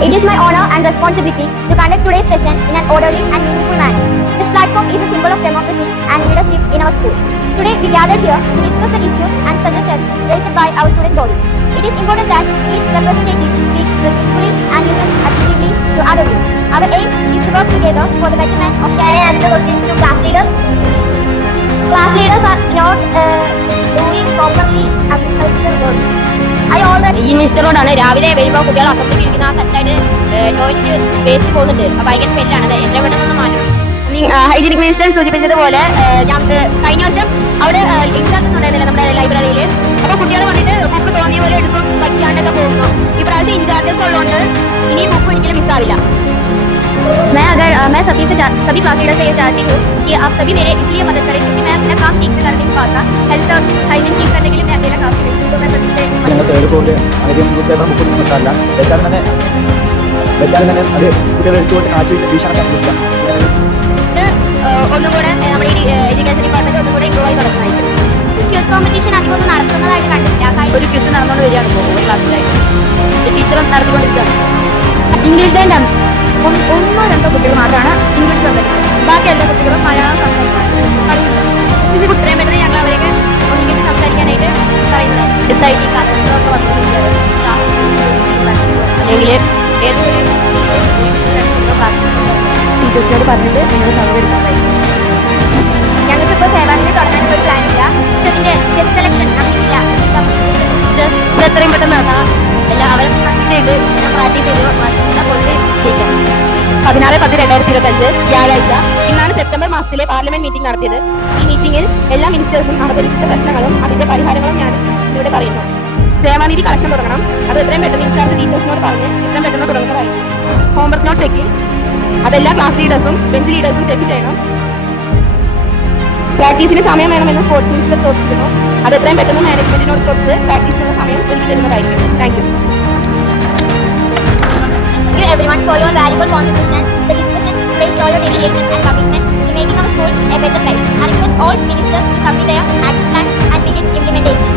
It is my honor and responsibility to conduct today's session in an orderly and meaningful manner. This platform is a symbol of democracy and leadership in our school. Today, we gathered here to discuss the issues and suggestions raised by our student body. It is important that each representative speaks respectfully and listens attentively to other views. Our aim is to work together for the betterment of. Can I ask the questions to class leaders? Class leaders are not doing properly agricultural work. മിസ്റ്ററോടാണ് രാവിലെ വരുമ്പോൾ കുട്ടികൾ അസംബ്ലിക്ക് ഇരിക്കുന്ന ആ സ്ഥലത്തായിട്ട് toilet waste പോകുന്നുണ്ട്. ഭയങ്കര സ്മെല്ലാണ്. അത് എത്ര പെട്ടെന്ന് മാറ്റും. ഹൈജീനിക് മിനിസ്റ്റർ സൂചിപ്പിച്ചതുപോലെ കഴിഞ്ഞ വർഷം അവിടെ ഇൻചാർജ് നമ്മുടെ ലൈബ്രറിയിൽ. അപ്പോൾ കുട്ടികൾ വന്നിട്ട് ബുക്ക് തോന്നിയ പോലെ എടുക്കും, വയ്ക്കാണ്ടൊക്കെ പോകുന്നു. ഈ പ്രാവശ്യം ഇൻചാർജസ് ഉള്ളതുകൊണ്ട് ഇനി ബുക്ക് ഒരിക്കലും മിസ്സാവില്ല. मैं सभी क्लास लीडर से ये चाहती हूँ कि आप सभी मेरे इसलिए मदद करें क्योंकि मैं अपना काम ठीक से कर नहीं पाता. हेल्थ हाइजीन ठीक करने के लिए मैं अकेला काफी हूँ. तो मैं सभी से തേർഡ് ഫ്ലോറിൽ ആദ്യം ന്യൂസ് പേപ്പർ ബുക്കൊന്നും കിട്ടാറില്ല. വെച്ചാലും തന്നെ അത് കുട്ടികൾ എടുത്തുകൊണ്ട് കാഴ്ച വീക്ഷണത്തെ വിശ്വസിക്കാം. ഒന്നും കൂടെ നമ്മുടെ എഡ്യൂക്കേഷൻ ഡിപ്പാർട്ട്മെന്റ് ഒന്നും കൂടെ ഇമ്പ്രൂവ് ആയി തുടങ്ങുന്നതായിരിക്കും. ക്വിസ് കോമ്പറ്റീഷൻ അധികം ഒന്നും നടത്തുന്നതായിട്ട് കണ്ടില്ല. ഒരു ക്വിസ് നടന്നുകൊണ്ട് വരികയാണ് ഇപ്പോൾ ഒരു ക്ലാസ്സിലായിട്ട് ടീച്ചർ നടത്തിക്കൊണ്ടിരിക്കുകയാണ്. ഇംഗ്ലീഷ് ഒന്നോ രണ്ടോ കുട്ടികൾ മാത്രമാണ് ഇംഗ്ലീഷ് സംസാരിക്കുന്നത്. ബാക്കി എല്ലാ കുട്ടികളും മലയാളം സംസാരിക്കുന്നത്. ഇത്രയും പെട്ടെന്ന് ഞങ്ങൾ അവരൊക്കെ ഇംഗ്ലീഷ് സംസാരിക്കാനായിട്ട് പറയുന്നതാണ്. ചെറുതായിട്ട് ഈ കലോത്സവമൊക്കെ വന്നുകൊണ്ടിരിക്കുകയാണ്. അല്ലെങ്കിൽ ഏതൊരു ടീച്ചേഴ്സിനോട് പറഞ്ഞിട്ട് നിങ്ങൾ സമയം എടുക്കാൻ കഴിയും. ഞങ്ങൾക്കിപ്പോൾ സേവാനിധി തുടങ്ങാനുള്ള ഒരു പ്ലാൻ ഇല്ല. പക്ഷെ അതിൻ്റെ ചെസ് സെലക്ഷൻ അങ്ങനെയില്ല. ഇത് എത്രയും പെട്ടെന്ന് നടത്താം. എല്ലാം അവരെ പ്രാക്ടീസ് ചെയ്ത് പോയിട്ട് ജയിക്കാം. 16/10/2025 വ്യാഴാഴ്ച ഇന്നാണ് സെപ്റ്റംബർ മാസത്തിലെ പാർലമെന്റ് മീറ്റിംഗ് നടത്തിയത്. ഈ മീറ്റിംഗിൽ എല്ലാ മിനിസ്റ്റേഴ്സും അവതരിപ്പിച്ച പ്രശ്നങ്ങളും അതിന്റെ പരിഹാരങ്ങളും ഞാൻ ഇവിടെ പറയുന്നു. സേവാനിധി കളക്ഷൻ തുടങ്ങണം. അത് എത്രയും പെട്ടെന്ന് ഇൻചാർജ് ടീച്ചേഴ്സിനോട് പറഞ്ഞ് എത്രയും പെട്ടെന്ന് തുടങ്ങുന്നതായിരിക്കും. ഹോംവർക്ക് നോട്ട് ചെക്കിംഗ് അതെല്ലാ ക്ലാസ് ലീഡേഴ്സും ബെഞ്ച് ലീഡേഴ്സും ചെക്ക് ചെയ്യണം. പ്രാക്ടീസിന് സമയം വേണമെന്ന് സ്പോർട്സ് മിനിസ്റ്റർ ചോദിച്ചിരുന്നു. അത് എത്രയും പെട്ടെന്ന് മാനേജ്മെന്റിനോട് ചോദിച്ച് പ്രാക്ടീസിനുള്ള സമയം ഒരുക്കി തരുന്നതായിരിക്കും. Thank you. Thank you everyone for your valuable contribution. The discussions praised all your dedication and commitment to making our school a better place. I request all ministers to submit their action plans and begin implementation.